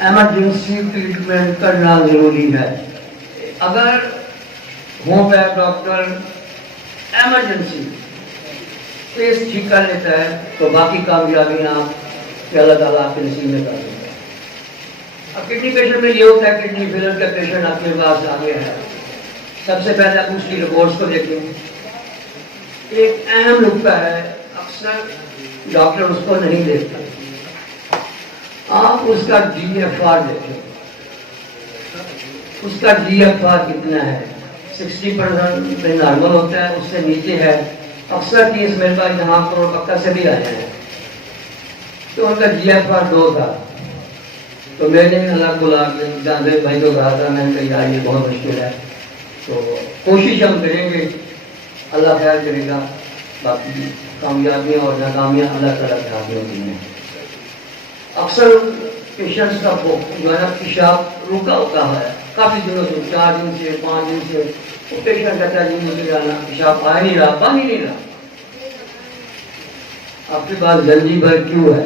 Emergency treatment کرنا ضروری ہے. اگر ہومیوپیتھ ڈاکٹر ایمرجنسی کیس ٹھیک کر لیتا ہے تو باقی کامیابیاں اللہ تعالیٰ آپ کے نصیب میں کر دیتا ہے. اب کڈنی پیشنٹ میں یہ ہوتا ہے کڈنی فیلر کا پیشنٹ آپ کے پاس آ گیا ہے. سب سے پہلے آپ اس کی رپورٹس کو دیکھیں. ایک اہم نقطہ ہے اکثر ڈاکٹر اس کو نہیں دیکھتا. آپ اس کا GFR دیکھیں. اس کا GFR کتنا ہے؟ 60% میں نارمل ہوتا ہے, اس سے نیچے ہے. اکثر کیس میرے پاس یہاں پر پکا سے بھی آئے ہیں تو ان کا GFR 2 تھا. تو میں نے اللہ کو لا کے جاندے بھائی کو کہا تھا, میں نے کہا یار یہ بہت مشکل ہے, تو کوشش ہم کریں گے, اللہ خیر کرے گا. باقی کامیابیاں اور ناکامیاں اللہ تعالیٰ کے ہاتھ میں ہوتی ہیں. اکثر پیشنٹس کا پیشاب رکا ہوتا ہے کافی دنوں سے, 4 دن سے 5 دن سے. وہ پیشنٹ کہتا ہے جی مجھے جانا پیشاب آ نہیں رہا, پانی نہیں رہا. آپ کے پاس زنجیبر کیوں ہے؟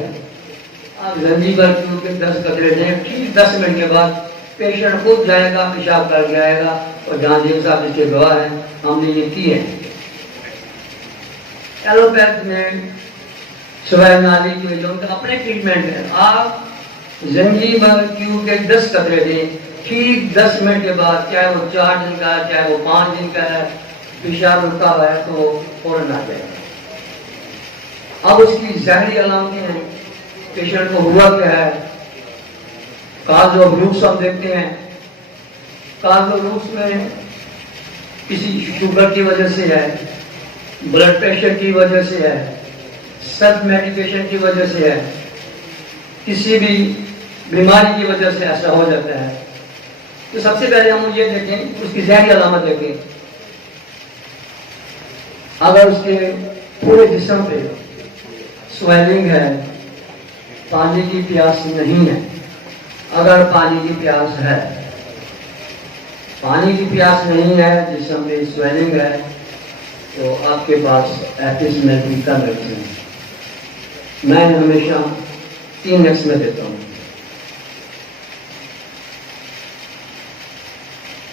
آپ زنجیبر کیوں کے 10 قطرے دیں, ٹھیک 10 منٹ کے بعد پیشنٹ خود جائے گا, پیشاب کر کے آئے گا. اور جہاں صاحب اس کے گواہ ہیں, ہم نے یہ کی ہے. ایلوپیتھ میں سوائے نالی کی وجہ ان کا اپنے ٹریٹمنٹ ہے. آپ زنجیبر کیوں کے 10 قطرے دیں, ٹھیک 10 منٹ کے بعد, چاہے وہ 4 دن کا ہے چاہے وہ 5 دن کا ہے, پیشاب رکا ہوا ہے تو فوراً آ جائے گا. اب اس کی ظاہری علامتیں ہیں, پیشنٹ کو ہوا کیا ہے. کاز آف روکس ہم دیکھتے ہیں. کاز آف روکس میں کسی شوگر کی وجہ سے ہے, بلڈ پریشر کی وجہ سے ہے, سب میڈیکیشن کی وجہ سے ہے, کسی بھی بیماری کی وجہ سے ایسا ہو جاتا ہے. تو سب سے پہلے ہم یہ دیکھیں, اس کی ظاہری علامت دیکھیں. اگر اس کے پورے جسم پہ سویلنگ ہے, پانی کی پیاس نہیں ہے. اگر پانی کی پیاس ہے, پانی کی پیاس نہیں ہے, جسم پہ سویلنگ ہے, تو آپ کے پاس ایپس میں بھی کم رکھتے ہیں. میں ہمیشہ 3x میں دیتا ہوں.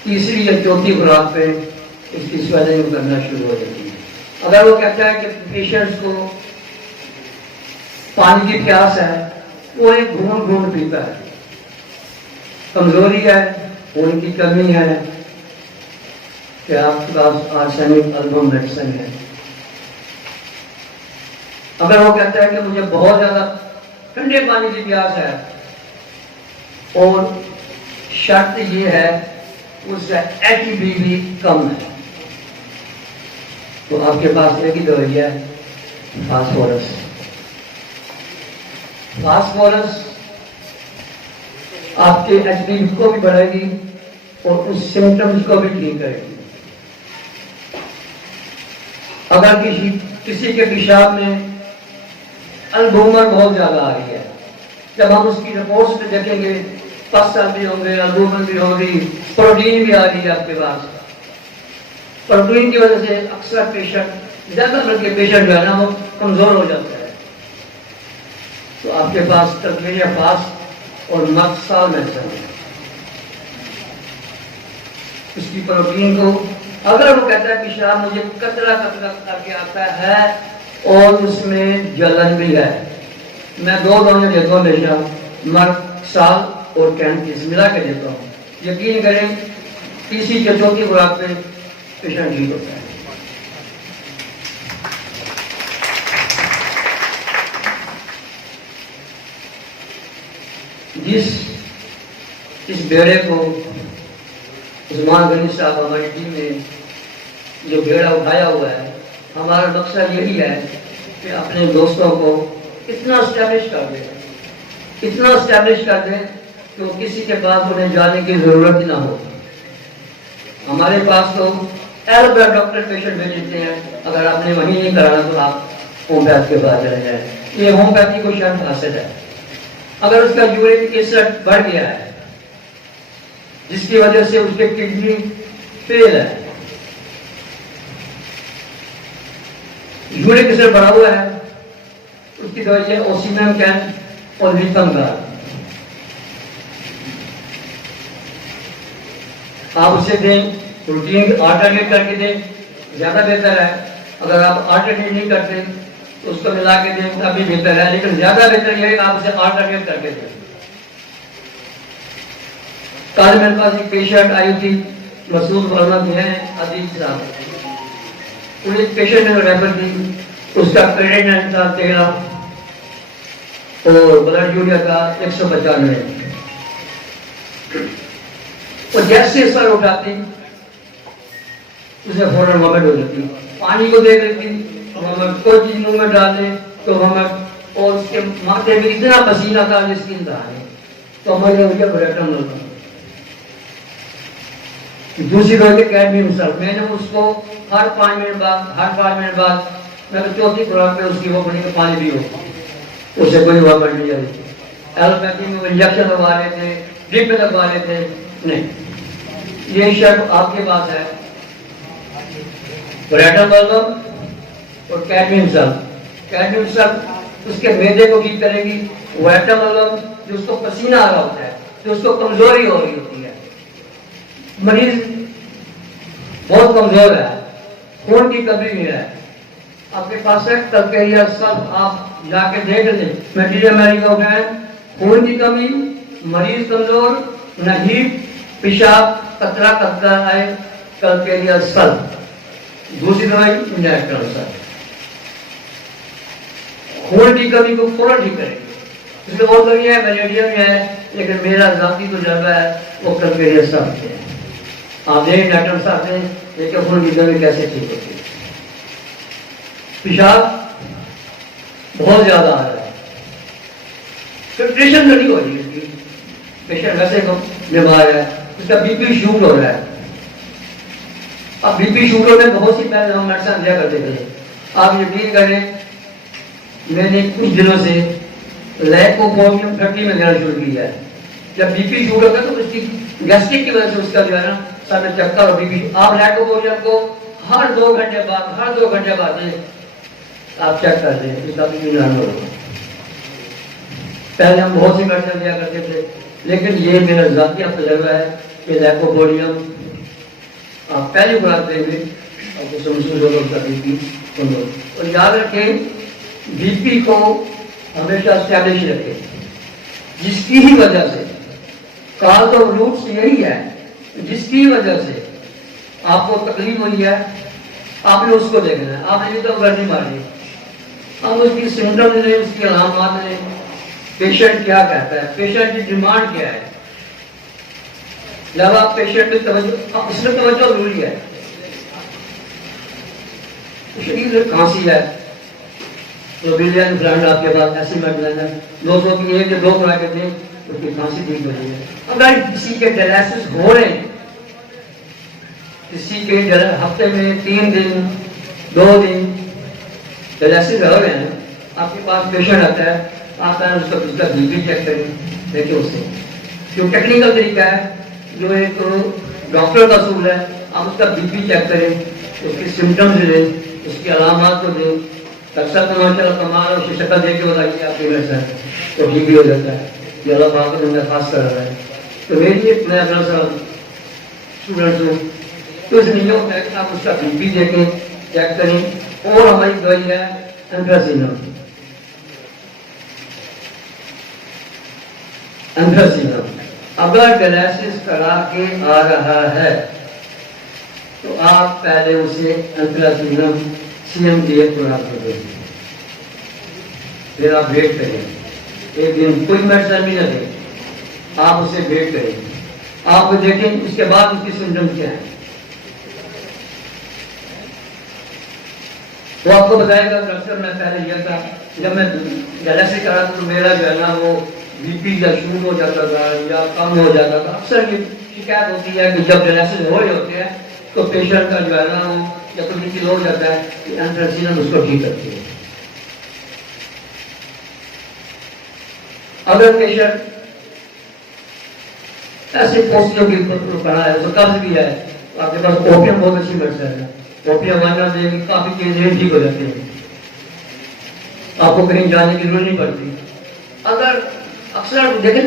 تیسری یا چوتھی خوراک پہ اس کی سویلنگ کرنا شروع ہو جاتی ہے. اگر وہ کہتا ہے کہ پیشنٹس کو پانی کی پیاس ہے, وہ ایک گھونٹ گھونٹ پیتا ہے, کمزوری ہے, خون کی کمی ہے, کہ آپ کے پاس آرسینک البم میڈیسن ہے. اگر وہ کہتا ہے کہ مجھے بہت زیادہ ٹھنڈے پانی کی پیاس ہے اور شرط یہ ہے اس سے HbB بھی کم ہے, تو آپ کے پاس ایک ہی دوائی ہے, فاسفورس. فاسفورس آپ کے HbB کو بھی بڑھائے گی اور اس سمٹمز کو بھی ٹھیک کرے گی. اگر کسی کے پیشاب میں البومن بہت زیادہ آ رہی ہے, جب ہم اس کی رپورٹس میں دیکھیں گے, پسل بھی ہوں گے, البومن بھی ہوگی, پروٹین بھی آ رہی ہے آپ کے پاس. پروٹین کی وجہ سے اکثر پیشنٹ, زیادہ تر کے پیشنٹ جو ہے نا وہ کمزور ہو جاتا ہے. تو آپ کے پاس ترکیب فاسٹ اور مقصال میڈیسن ہے. اس کی پروٹین کو, اگر وہ کہتا ہے پیشاب مجھے قطرہ قطرہ کر کے آتا ہے اور اس میں جلن بھی ہے, میں 2 دوائی دیتا ہوں ہمیشہ, مقصال اور کینٹیس ملا کے دیتا ہوں. یقین کریں تیسری یا چوتھی خوراک پہ پیشنٹ ٹھیک ہوتا ہے. اس بیڑے کو عثمان غنی صاحب ہماری ٹیم نے جو بیڑا اٹھایا ہوا ہے, ہمارا مقصد یہی ہے کہ اپنے دوستوں کو اتنا اسٹیبلش کر دیں, اتنا اسٹیبلش کر دیں کہ کسی کے پاس انہیں جانے کی ضرورت ہی نہ ہو. ہمارے پاس تو ایلوپیتھ ڈاکٹر پیشنٹ بھیجتے ہیں, اگر آپ نے وہیں نہیں کرانا تو آپ ہومیوپیتھ کے پاس چلے جائیں. یہ ہومیوپیتھی کو شرط حاصل ہے. اگر اس کا یورک ایسڈ بڑھ گیا ہے جس کی وجہ سے اس کے کڈنی فیل ہے, یورک ایسڈ بڑھا ہوا ہے, اس کی دوائی ہے اوسیمیم کین اور لیتم گار. آپ اسے دیں پروٹین آلٹرنیٹ کر کے دیں زیادہ بہتر ہے. اگر آپ آلٹرنیٹ نہیں کرتے تو اس کو ملا کے دیں تب بھی بہتر ہے, لیکن زیادہ بہتر یہ ہے کہ آپ اسے آلٹرنیٹ کر کے دیں. کل میرے پاس ایک پیشنٹ آئی تھی, مسعود مولانا کے ہیں عزیز صاحب, انہیں ایک پیشنٹ نے ریفر کی, اس کا کریڈینٹ تھا 13 اور بلڈ یوریا کا 195. وہ جیسے سر اٹھاتی اسے فوراً وامٹ ہو جاتی, پانی کو دیکھ لیتی وامٹ, کوئی چیز منہ میں ڈال دے تو وامٹ, اور اس کے ماتھے میں اتنا پسینہ تھا جس کی انتہا ہے. تو ہمارے ہو گیا بریٹن ملتا. دوسری بات ہے کیڈمیم سلفیٹ, میں نے اس کو ہر 5 منٹ بعد میں تو چوتھی خوراک پہ اس کی وہ بڑی کہ پانی بھی ہو, اسے کوئی وامٹ نہیں آئی. ایلوپیتھی میں انجیکشن لگوا رہے تھے, ڈرپ لگوا رہے تھے, نہیں. یہ شرط آپ کے پاس ہے, بریٹن ملتا اور کیڈمیم سلفیٹ. کیڈمیم سلفیٹ اس کے معدے کو ٹھیک کرے گی, ویٹا ملتا جو اس کو پسینہ آ رہا ہوتا ہے, جو اس کو کمزوری ہو رہی ہوتی ہے. مریض بہت کمزور ہے, خون کی کمی نہیں ہے, آپ کے پاس ہے تلکیریا سب آپ جا کے دیکھ لیں. میٹیریل میری کو ہے خون کی کمی, مریض کمزور, نہیب, پیشاب قطرہ قطرہ ہے, تلکیریا سب. دوسری دوائی انجیکٹر سب خون کی کمی کو فوراً ٹھیک کرے گی. اس میں بہت کمی ہے, ملیریا میں ہے, لیکن میرا ذاتی تجربہ ہے وہ تلکیریا سب سے. آپ دیکھیں ڈاکٹر صاحب نے دیکھیں خون کی کمی کیسے ٹھیک ہوتی ہے. پیشاب بہت زیادہ آ رہا ہے, فلٹریشن تو نہیں ہو رہی ہے, پیشنٹ ویسے بیمار ہے, اس کا بی پی شوٹ ہو رہا ہے. اب بی پی شوٹ ہونے بہت سی پہلے ہم میڈیسن دیا کرتے تھے. آپ یقین کریں میں نے کچھ دنوں سے لیکوپوڈیم 30 میں دینا شروع کیا ہے. جب بی پی شوٹ ہوتا ہے تو اس کی گیسٹرک کی وجہ سے اس کا جو ہے نا سر میں چکر اور بی پی. آپ لیکوپوڈیم کو ہر 2 گھنٹے بعد آپ چیک کر دیں, اس کا بی پی نارمل ہوگا. پہلے ہم بہت سی میڈیسن دیا کرتے تھے, لیکن یہ میرا ذاتی تجربہ ہے کہ لیکوپوڈیم آپ پہلی خوراک دیں گے آپ کو محسوس ہوگا اس کا بی پی کنٹرول. اور یاد رکھیں بی پی کو ہمیشہ اسٹیبلش رکھیں, جس کی ہی وجہ سے کاز اور روٹس یہی ہے, جس کی وجہ سے آپ کو تکلیف ہوئی ہے آپ نے اس کو دیکھنا ہے. آپ نے تو گردی ماری, ہم اس کی سمٹم لیں, اس کی علامات لیں, پیشنٹ کیا کہتا ہے, پیشنٹ کی ڈیمانڈ کیا ہے, جب آپ پیشنٹ کی توجہ, اس میں توجہ ضروری ہے. شدید کھانسی ہے تو بلین فرینڈ آپ کے پاس ایسی میڈیسن ہے 200 کی 1 یا 2 خوراکیں دیں تو پھر کھانسی ٹھیک ہو جائے گی. اگر کسی کے ڈائلیسس ہو رہے ہیں, کسی کے ہفتے میں 3 دن 2 دن ڈائلیسس ہو رہے ہیں, آپ کے پاس پیشنٹ آتا ہے, آپ اس کا بی پی چیک کریں, دیکھیں اس سے جو ٹیکنیکل طریقہ ہے, جو ایک ڈاکٹر کا اصول ہے, آپ اس کا بی پی چیک کریں, اس کی سمٹمز لیں, اس کی علامات کو دیں. اکثر تو ماشاء اللہ کمال اس کی شکل دیکھ کے بتائیے آپ کی میڈیسن تو ٹھیک بھی ہو جاتا ہے. یہ اللہ پاک نے ہمیں خاص کر رہا ہے. تو میری میں اپنا اسٹوڈنٹس ہوں, تو اس لیے ہوتا ہے کہ آپ اس کا بی پی دیکھیں, چیک کریں. اور ہماری دوائی ہے انفراسینم. اگر ڈائلیسس کرا کے آ رہا ہے تو آپ پہلے اسے انفراسینم سی ایم ڈی ایف خوراک کر دیں, پھر آپ ویٹ کریں 1 دن, کوئی میڈیسن بھی نہ دیں, آپ اسے ویٹ کریں, آپ دیکھیں اس کے بعد اس کی سمٹم کیا ہے. وہ آپ کو بتائے گا ڈاکٹر میں پہلے یہ تھا, جب میں ڈائلیسس کرا تو میرا جو ہے نا وہ بی پی یا شروع ہو جاتا تھا یا کم ہو جاتا تھا. اکثر یہ شکایت ہوتی ہے کہ جب ڈائلیسس ہو رہے ہوتے ہیں تو پیشنٹ کا جو ہے نا وہ یا کوئی چیز ہو جاتا ہے کہ انفراسینم اس کو ٹھیک کرتی ہے. اگر پیشنٹ ایسے پوسٹوں کی پڑھا ہے, تو قبض بھی ہے, آپ کے پاس اوپیم بہت اچھی میڈیسن ہے, اوپیم وائنا دے کے کافی چیزیں ٹھیک ہو جاتی ہیں, آپ کو کہیں جانے کی ضرورت نہیں پڑتی. اگر اکثر دیکھیں